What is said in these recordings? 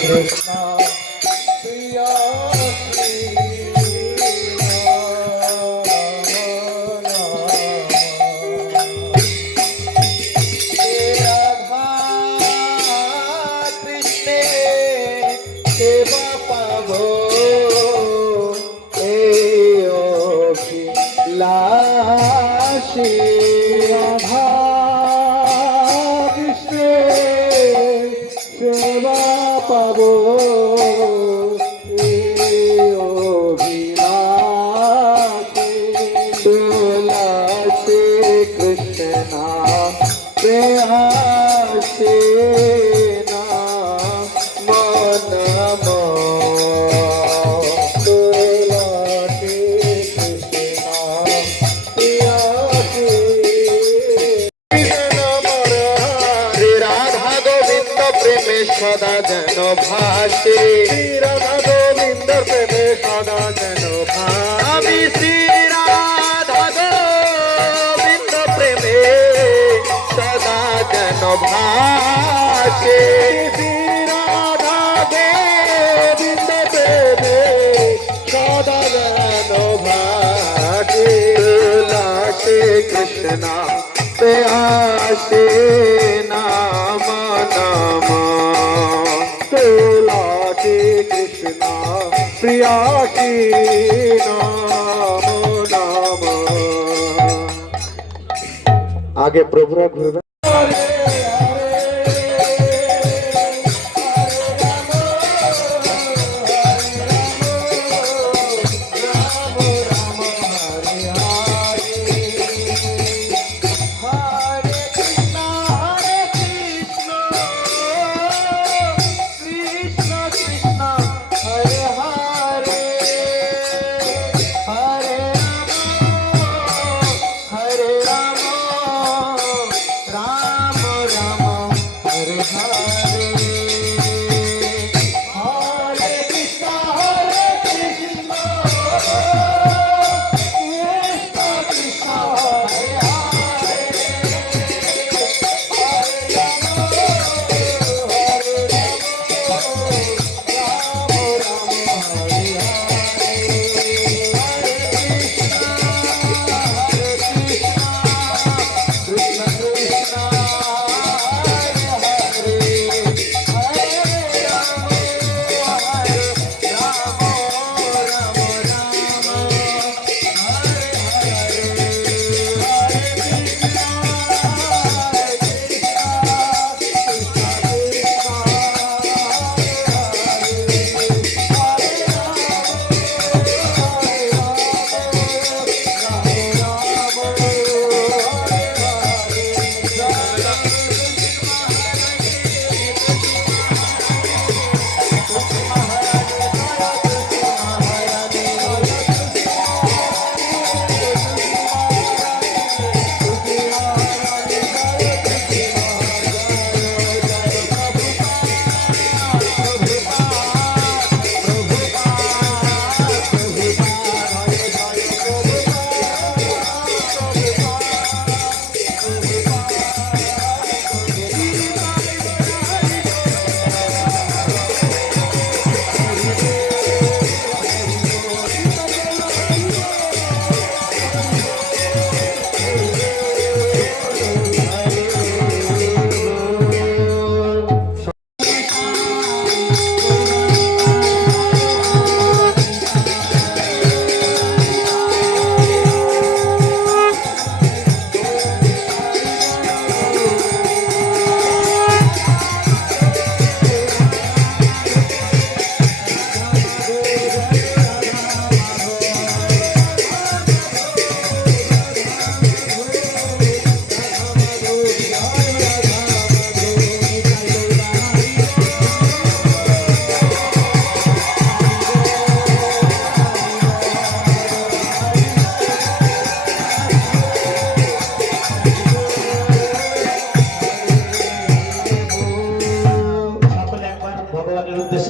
কৃষ্ণ প্রিয় সেবা পাব লাশে রাধা কৃষ্ণে সেবা পাব লাশে কৃষ্ণ প্রেয়াসে সদা যেন ভাসে রাধা গোবিন্দ প্রেমে সদা যেন ভাবি শ্রী রাধা গোবিন্দ প্রেমে সদা যেন ভাসে শ্রী রাধা গোবিন্দ প্রেমে সদা যেন ভাসে লাশে কৃষ্ণ প্রেয়াসে নাম নাম কৃষ্ণ প্রিয়া কি নাম নাম আগে প্রভুরা ঘুরবে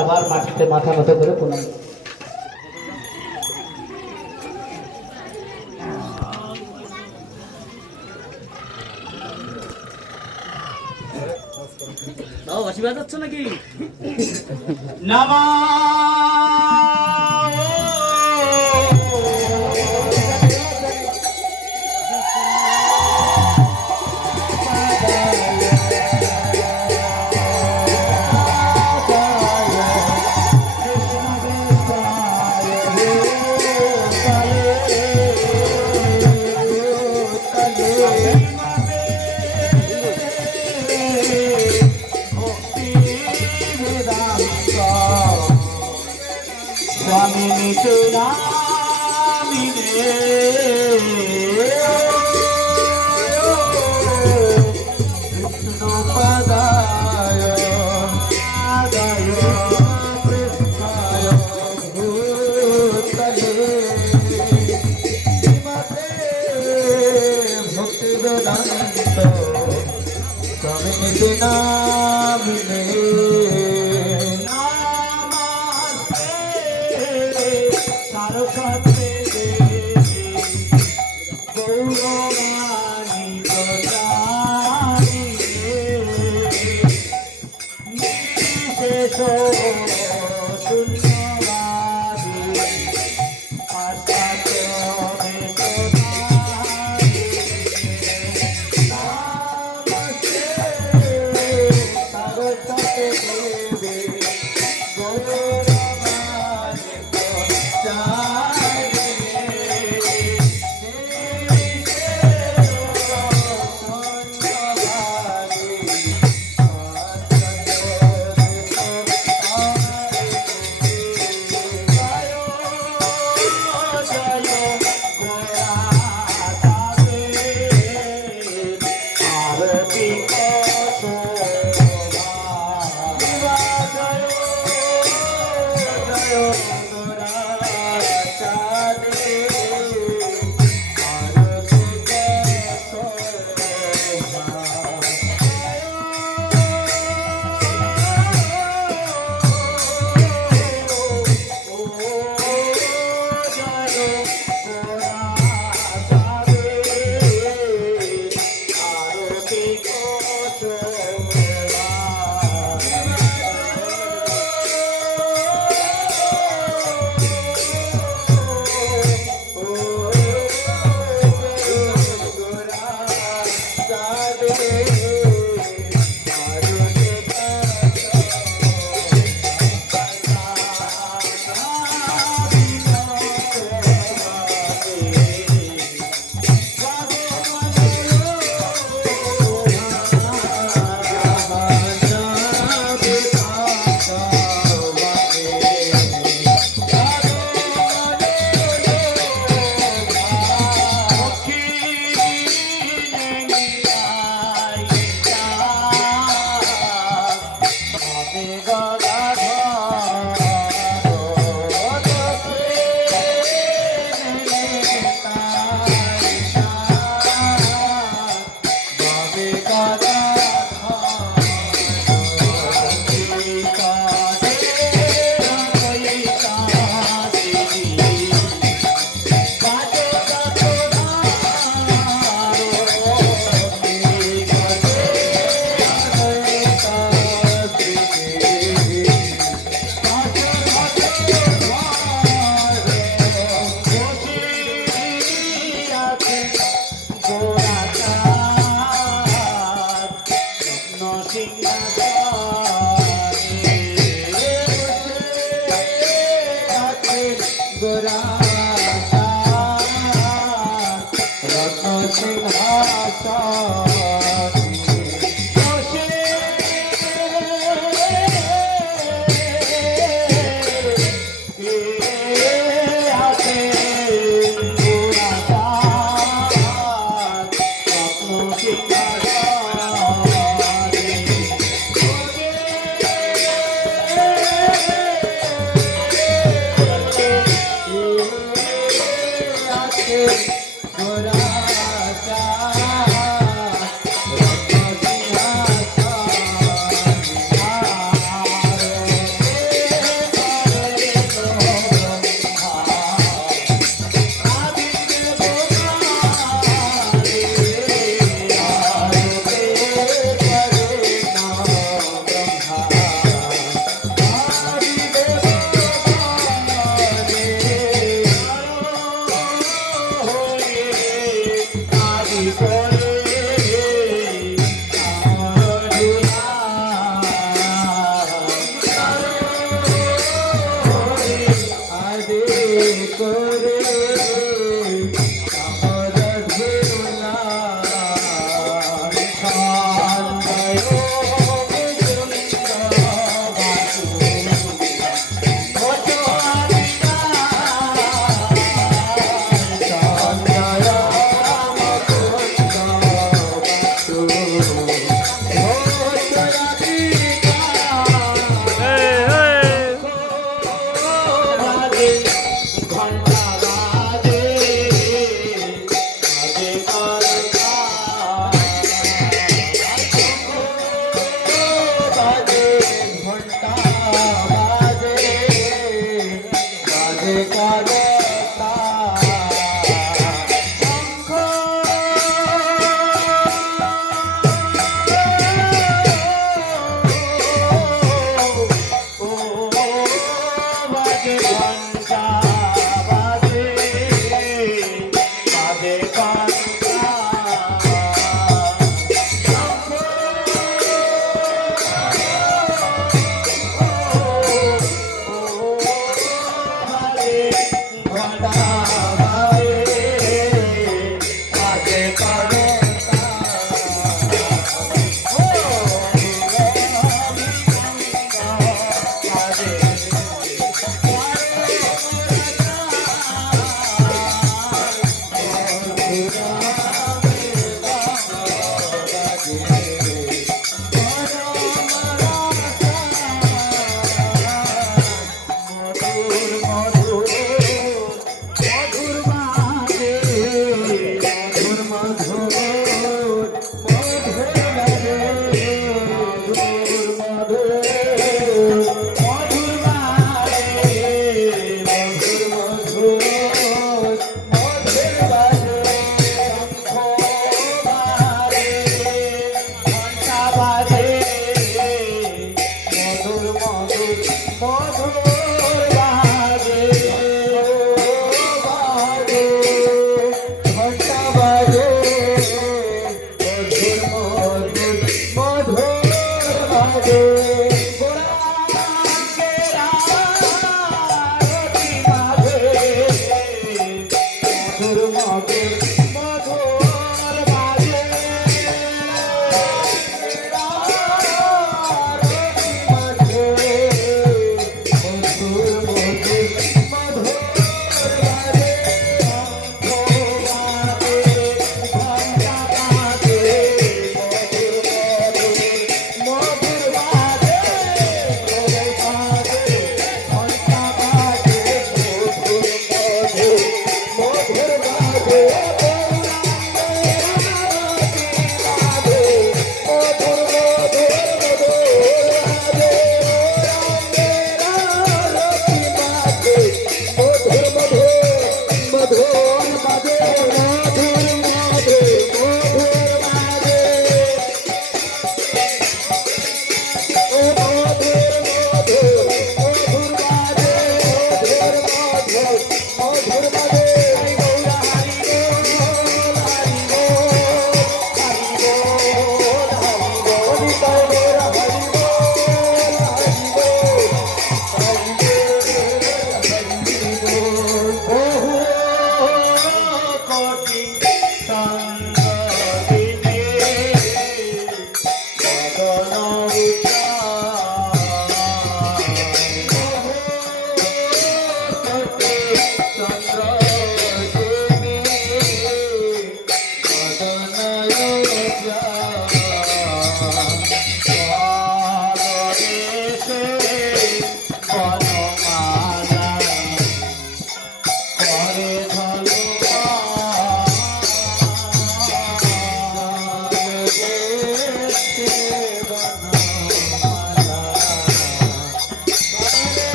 আবার মাটিতে মাথা নত করে প্রণাম। বাঁশি বাজাচ্ছ নাকি? নামা স্বামী চুরামিনে কৃষ্ণ পদায় আদায় কৃষ্ণায় ভূতলে ভক্তি বেদান্ত স্বামী নামিনে সরস্বতী দেবী গৌরবাণী প্রচারিণী নির্বিশেষ শূন্যবাদী পাশ্চাত্য নমস্তে সরস্বতী দেবী গৌরবাণী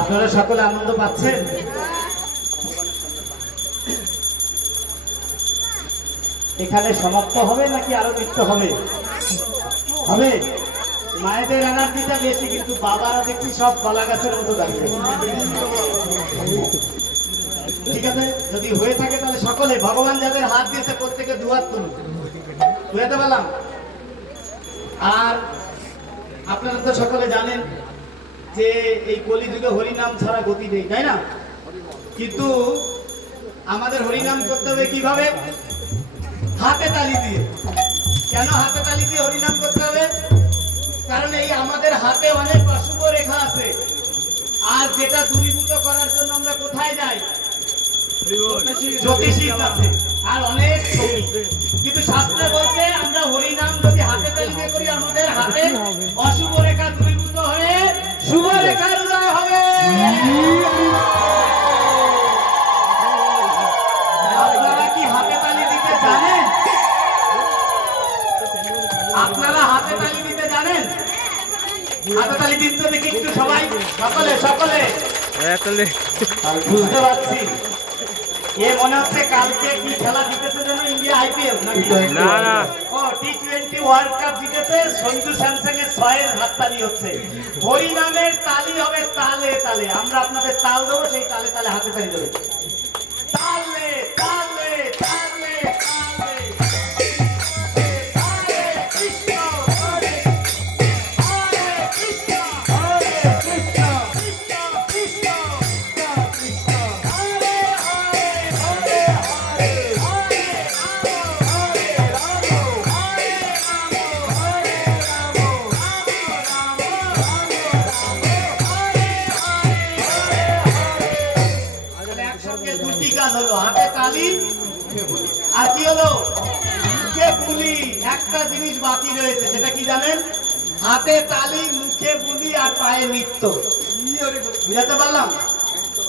আপনারা সকলে আনন্দ পাচ্ছেন? এখানে সমাপ্ত হবে নাকি আরো নৃত্য হবে? হবে মায়েদের এনার্জিটা বেশি, কিন্তু বাবারা দেখছি সব কলা গাছের মতো দাঁড়িয়ে। ঠিক আছে, যদি হয়ে থাকে তাহলে সকলে ভগবান যাদের হাত দিয়েছে প্রত্যেকে দুহাত তুলুন। বুঝতে পারলাম? আর আপনারা তো সকলে জানেন যে এই কলিযুগে হরিনাম ছাড়া গতি নেই, তাই না? কিন্তু আমাদের হরিনাম করতে হবে কিভাবে? হাতে তালি দিয়ে। কেন হাতে তালি দিয়ে হরিনাম করতে হবে? কারণ এই আমাদের হাতে অনেক অশুভ রেখা আছে, আর যেটা দূরীভূত করার জন্য আমরা কোথায় যাই? জ্যোতিষীর কাছে। আর অনেক ছবি, কিন্তু শাস্ত্রে বলছে আমরা হরিনাম যদি হাতে তালি দিয়ে করি, আমাদের হাতে অশুভ রেখা দূরীভূত হয়ে শুভ রেখার উদয় হবে। আপনারা কি হাতে তালি দিতে জানেন? আপনারা হাতে তালি দিতে জানেন? হাতে তালি দিতে দেখি একটু সবাই, সকলে সকলে। বুঝতে পারছি, এ মনে হচ্ছে কালকে কি খেলা জিতেছে যেন, ইন্ডিয়া আইপিএল নাকি? না না, ও টি-20 ওয়ার্ল্ড কাপ জিতেছে, সঞ্জু স্যামসাং এর 6-এর হাততালি হচ্ছে। হরিনামের তালি হবে তালে তালে। আমরা আপনাদের তাল দেবো, সেই তালে তালে হাতে তালি দেবে। তালে তালে তালে তালে। হরে কৃষ্ণ হরে হরে কৃষ্ণ হরে কৃষ্ণ কৃষ্ণ কৃষ্ণ কৃষ্ণ হরে হরে হরে হরে হরে রাম হরে রাম হরে রাম রাম রাম হরে হরে। একসঙ্গে দুটি গান হলো, হাতে তালি আর কি হলো? মুখে বুলি। একটা জিনিস বাকি রয়েছে, সেটা কি জানেন? হাতে তালি, মুখে বুলি আর পায়ে নৃত্য। বুঝাতে পারলাম?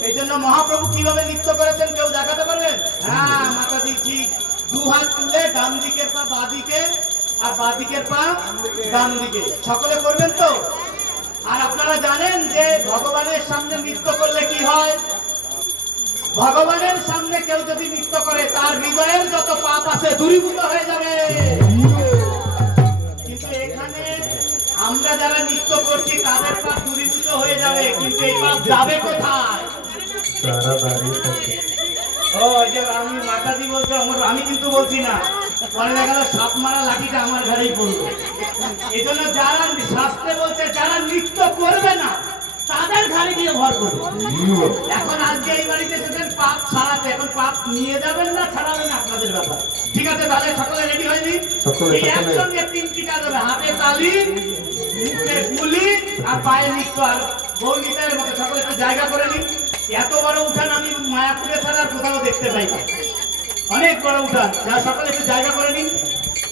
এই জন্য মহাপ্রভু কিভাবে নৃত্য করেছেন কেউ দেখাতে পারবেন? হ্যাঁ, মাতাজি ঠিক। দু হাত তুলে ডান দিকের পা বাঁ দিকে আর বাঁ দিকের পা ডান দিকে। সকলে করবেন তো? আর আপনারা জানেন যে ভগবানের সামনে নৃত্য করলে কি হয়? ভগবানের সামনে কেউ যদি নৃত্য করে, তার হৃদয়ের যত পাপ আছে দূরীভূত হয়ে যাবে। কিন্তু এখানে আমরা যারা নৃত্য করছি তাদের পাপ দূরীভূত হয়ে যাবে, কিন্তু এই পাপ যাবে কোথায়? ও এই যে আমি মাতাজি বলছে, আমি কিন্তু বলছি না। পরে দেখা গেল সাপ মারা লাঠিটা আমার ঘরেই পড়লো। এই জন্য যারা শাস্ত্রে বলছে যারা নৃত্য করবে না তাদের ঘরে গিয়ে ভর করবে। এখন আজকে এই বাড়িতে এসেছেন পাপ ছাড়াতে, এখন পাপ নিয়ে যাবেন না ছাড়াবেন আপনাদের ব্যাপার। ঠিক আছে, তাহলে সকলে রেডি হয়নি? এই একসঙ্গে তিনটি কাজ হবে, হাতে তালি, মুখে বুলি আর পায়ে নৃত্য। আর গৌরীতার মতো সকলে একটু জায়গা করে নিন। এত বড় উঠান আমি মায়াপুরে ছাড়া আর কোথাও দেখতে পাই না, অনেক বড় উঠান। যা সকলে একটু জায়গা করে নিন।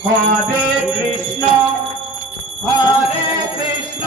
হরে কৃষ্ণ হরে কৃষ্ণ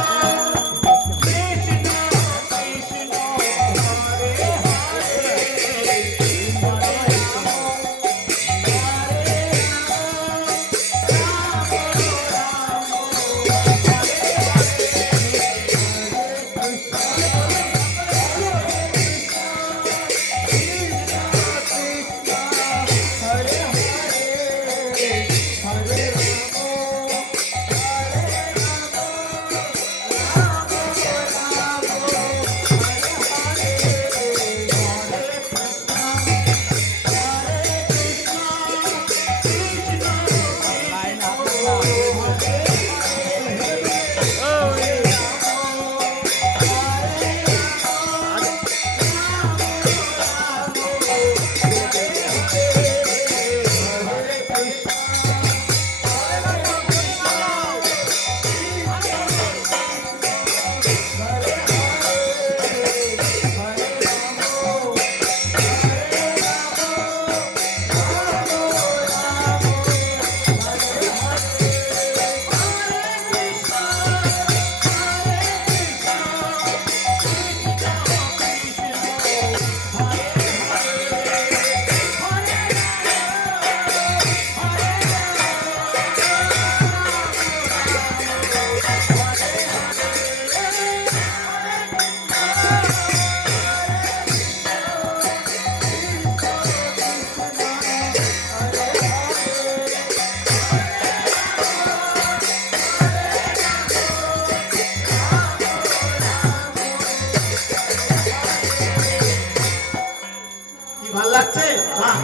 লাগছে? হ্যাঁ,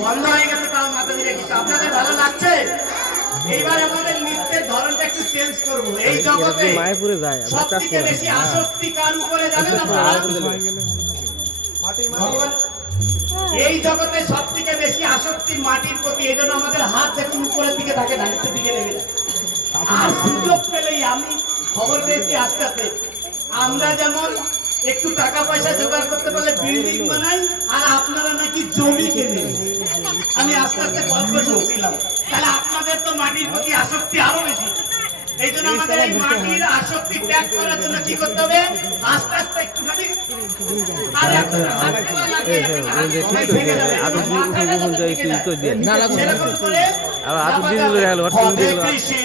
বন্ধ হয়ে গেছে তাও মাতাজিরা কিন্তু আপনাদের ভালো লাগছে? এইবার আমাদের নৃত্যের ধরনটা একটু চেঞ্জ করব। এই জগতে মায়াপুরে যায় সবথেকে বেশি আসক্তি কার উপরে জানেন আপনারা? ভগবান, এই জগতে সবথেকে বেশি আসক্তি মাটির প্রতি। এই জন্য আমাদের হাত দেখুন উপরের দিকে থাকে না, নিচের দিকে নেমে যায়। আর সুযোগ পেলেই আমি খবর পেয়েছি আস্তে আস্তে আমরা যেমন একটু টাকা পয়সা জোগাড় করতে পারলে বিল্ডিং বানাই, আর আপনারা নাকি জমি কেনেন। আমি আস্তে আস্তে গল্প শুনছিলাম। তাহলে আপনাদের তো মাটির প্রতি আসক্তি আরো বেশি। এই জন্য আমাদের এই মাটির আসক্তি ত্যাগ করার জন্য কি করতে হবে? আস্তে আস্তে একটুখানি আর সেরকম করে হরে কৃষ্ণ।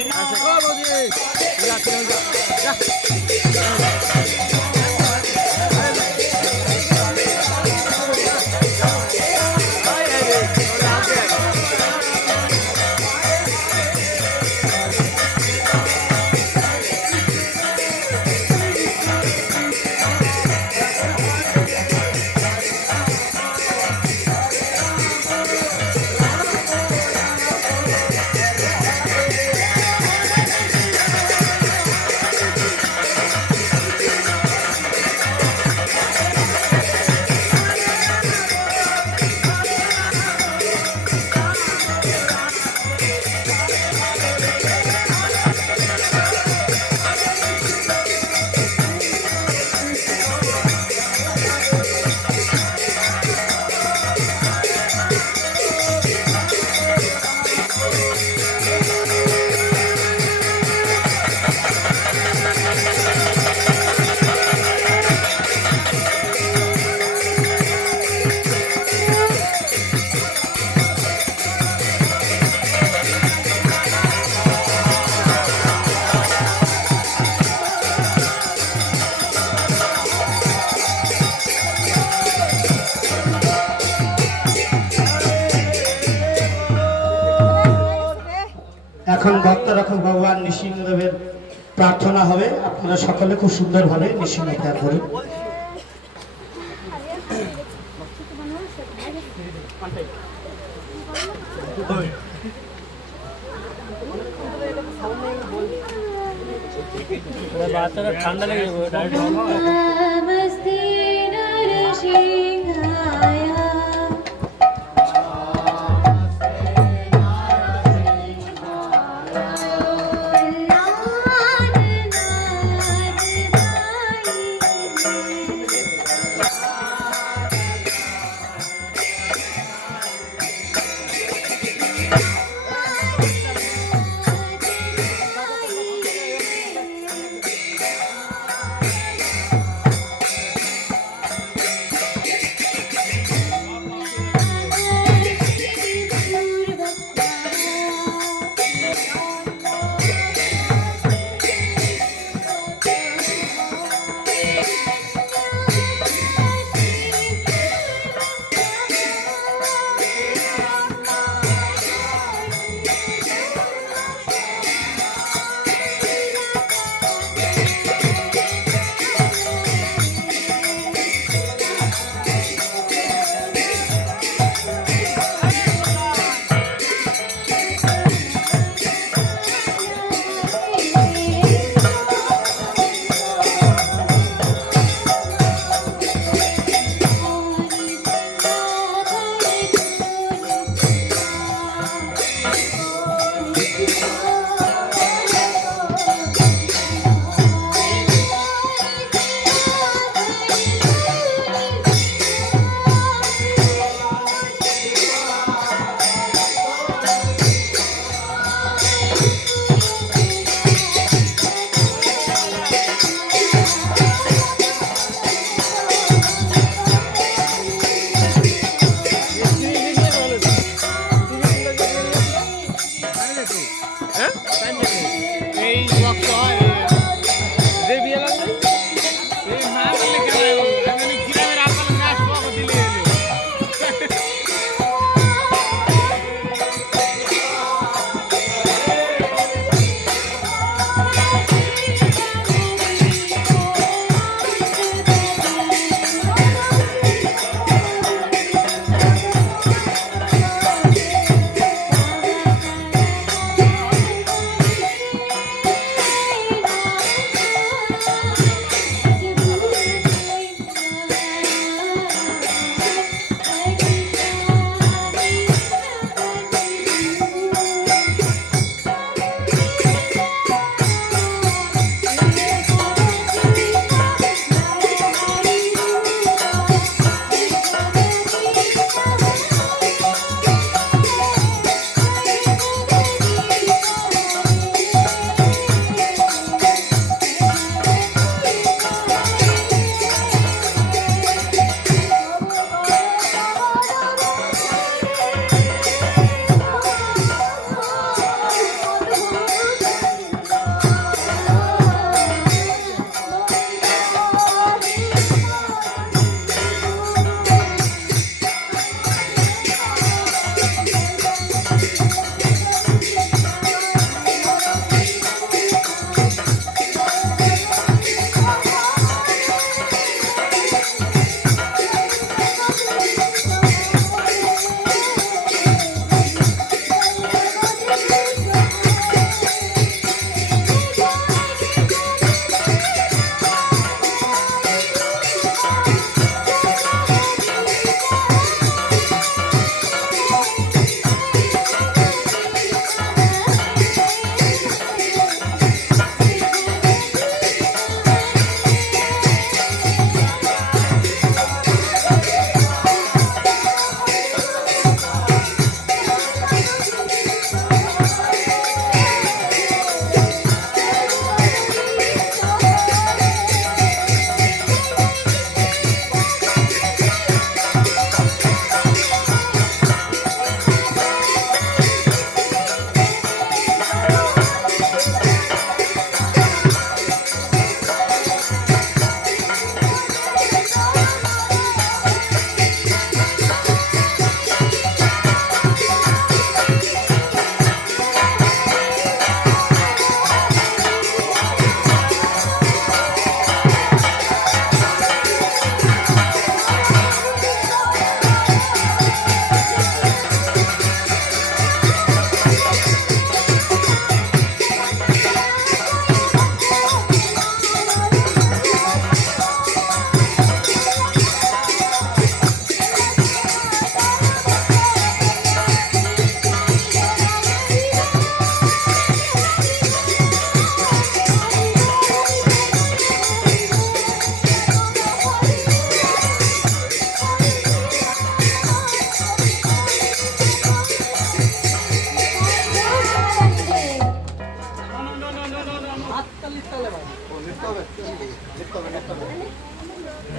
এখন ভক্তরা খুব ভগবান নৃসিংহদেবের প্রার্থনা হবে। আপনারা সকলে খুব সুন্দরভাবে নৃসিংহ ত্যাগ করুন। বাচ্চারা ঠান্ডা লেগে যাবে। नमस्ते नरसिंहाय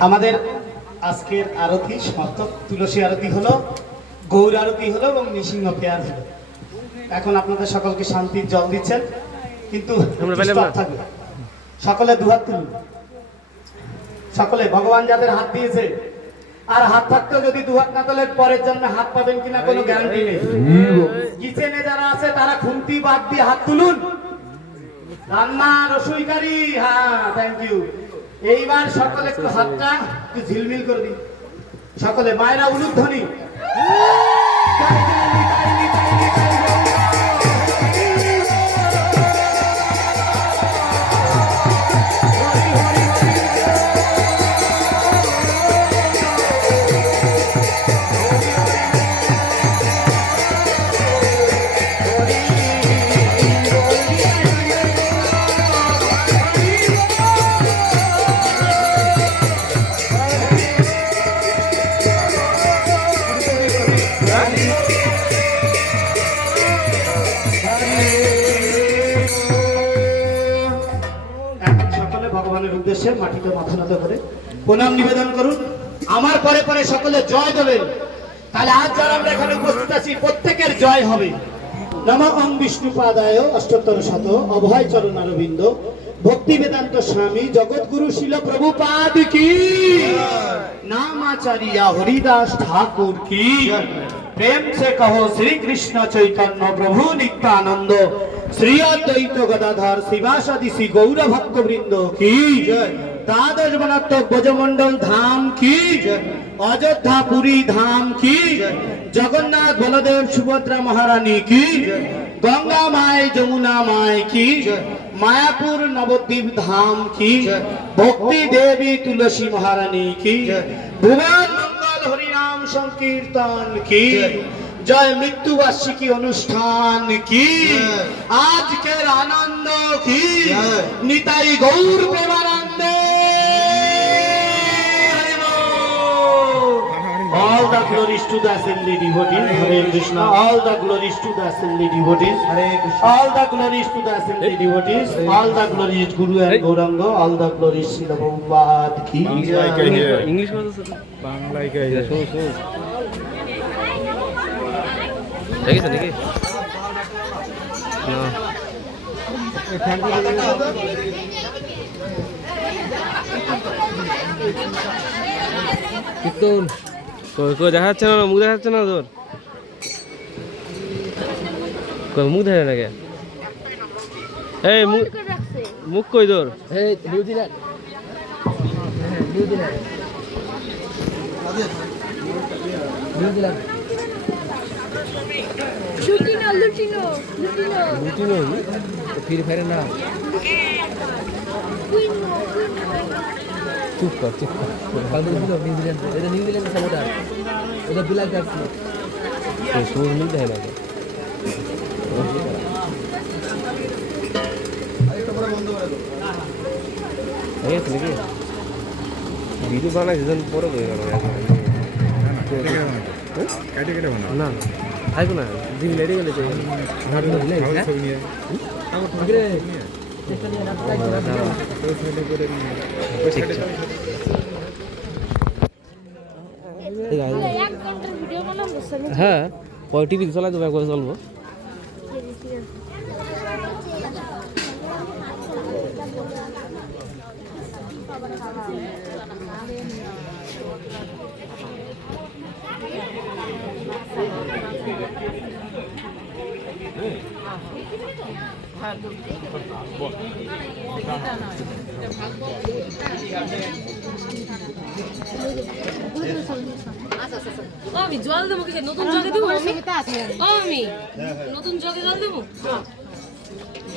আমাদের আজকের আরতি সমাপ্ত। তুলসী আরতি হলো, গৌর আরতি হলো এবং নৃসিংহ পেয়ার হলো। এখন আপনাদের সকলকে শান্তির জল দিচ্ছেন, কিন্তু stop থাকবে। সকলে দুহাত তুলুন। সকলে, ভগবান যাদের হাত দিয়েছে, আর হাত থাকতেও যদি দুহাত না তোলেন পরের জন্মে হাত পাবেন কিনা কোনো গ্যারান্টি নেই। কিচেনে যারা আছে তারা খুন্তি বাদ দিয়ে হাত তুলুন। রান্না রসুইকারী, হ্যাঁ, থ্যাংক ইউ। এইবার সকলে একটু হাতটা একটু ঝিলমিল করে দিন। সকলে মায়েরা উলুধ্বনি। এখন সকলে ভগবানের উদ্দেশ্যে মাটিতে মাথা নত করে প্রণাম নিবেদন করুন। আমার পরে পরে সকলে জয় দেবেন। তাহলে আজ যারা আমরা এখানে উপস্থিত আছি প্রত্যেকের জয় হবে। নমঃ বিষ্ণুপাদায় অষ্টোত্তর শত অভয় চরণ অরবিন্দ ভক্তি বেদান্ত স্বামী জগৎগুরু শিল প্রভুপাদ কি, नामाचार्य हरिदास ठाकुर की प्रेम से कहो श्री कृष्ण चैतन्य प्रभु नित्यानंद श्री अद्वैत गदाधर शिवासादि श्री गौर भक्त वृंद की द्वादश वनात्मक ब्रजमंडल धाम की अयोध्या पुरी धाम की जगन्नाथ बलदेव सुभद्रा महारानी की गंगा माई जमुना माई की मायापुर नवद्वीप धाम की भक्ति देवी तुलसी महारानी की भुवन मंगल हरिनाम संकीर्तन की जय मृत्यु वार्षिकी अनुष्ठान की आज के आनंद की निताई गौर प्रेमानंदे। All the glories to the assembly devotees, Hare Krishna. All the glories to the assembly devotees, Hare Krishna. All the glories to the assembly devotees, all the glories Guru and Gauranga, all the glories Srila Prabhupada ki. English বাংলায় কে show show দেখেছ নাকি কীর্তন কই দেখা যাচ্ছে না, মুখ দেখা যাচ্ছে না তোর, কই মুখ দেখা না কে? এই মুখ কই তোর? এই নিউজিল্যান্ড লুটিনো ফির ফেরে না, চুপ কর নিউজিল্যান্ড, এটা নিউজিল্যান্ড সাপোর্টার, এটা বিলাক যাচ্ছে সুর মিলতে হয় না নাকি ভিডিও বানাই সেজন পরে হয়ে গেল না থাকো না দিন লেটে গেলে হ্যাঁ টিভি চলাই তো করে চলবো। আমি জল দেবো কি নতুন জগে দেবো আমি নতুন জগে জল দেবো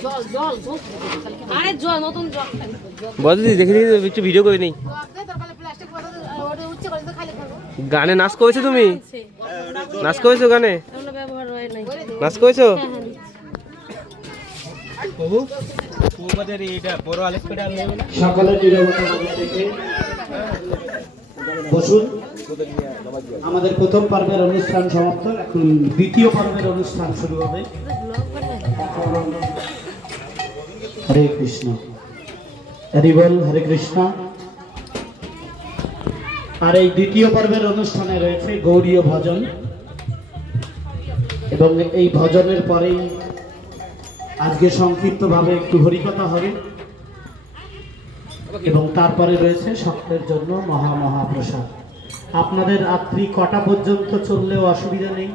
জল জল আরে জল নতুন জল বদি দেখে একটু ভিডিও করে নেই। গানে নাচ করেছো তুমি? নাচ করেছো গানে? ব্যবহার হয় নাই। নাচ করেছো? সকলে নীরবতা বজায় রেখে বসুন। আমাদের প্রথম পর্বের অনুষ্ঠান সমাপ্ত, এখন দ্বিতীয় পর্বের অনুষ্ঠান শুরু হবে। হরে কৃষ্ণ, হরি বল, হরে কৃষ্ণ। আর এই দ্বিতীয় পর্বের অনুষ্ঠানে রয়েছে গৌরীয় ভজন, এবং এই ভজনের পরেই আজকে সংক্ষিপ্তভাবে একটু হরিকথা হবে, এবং তারপরে রয়েছে সকলের জন্য মহাপ্রসাদ। আপনাদের রাত্রি কটা পর্যন্ত চললেও অসুবিধা নেই।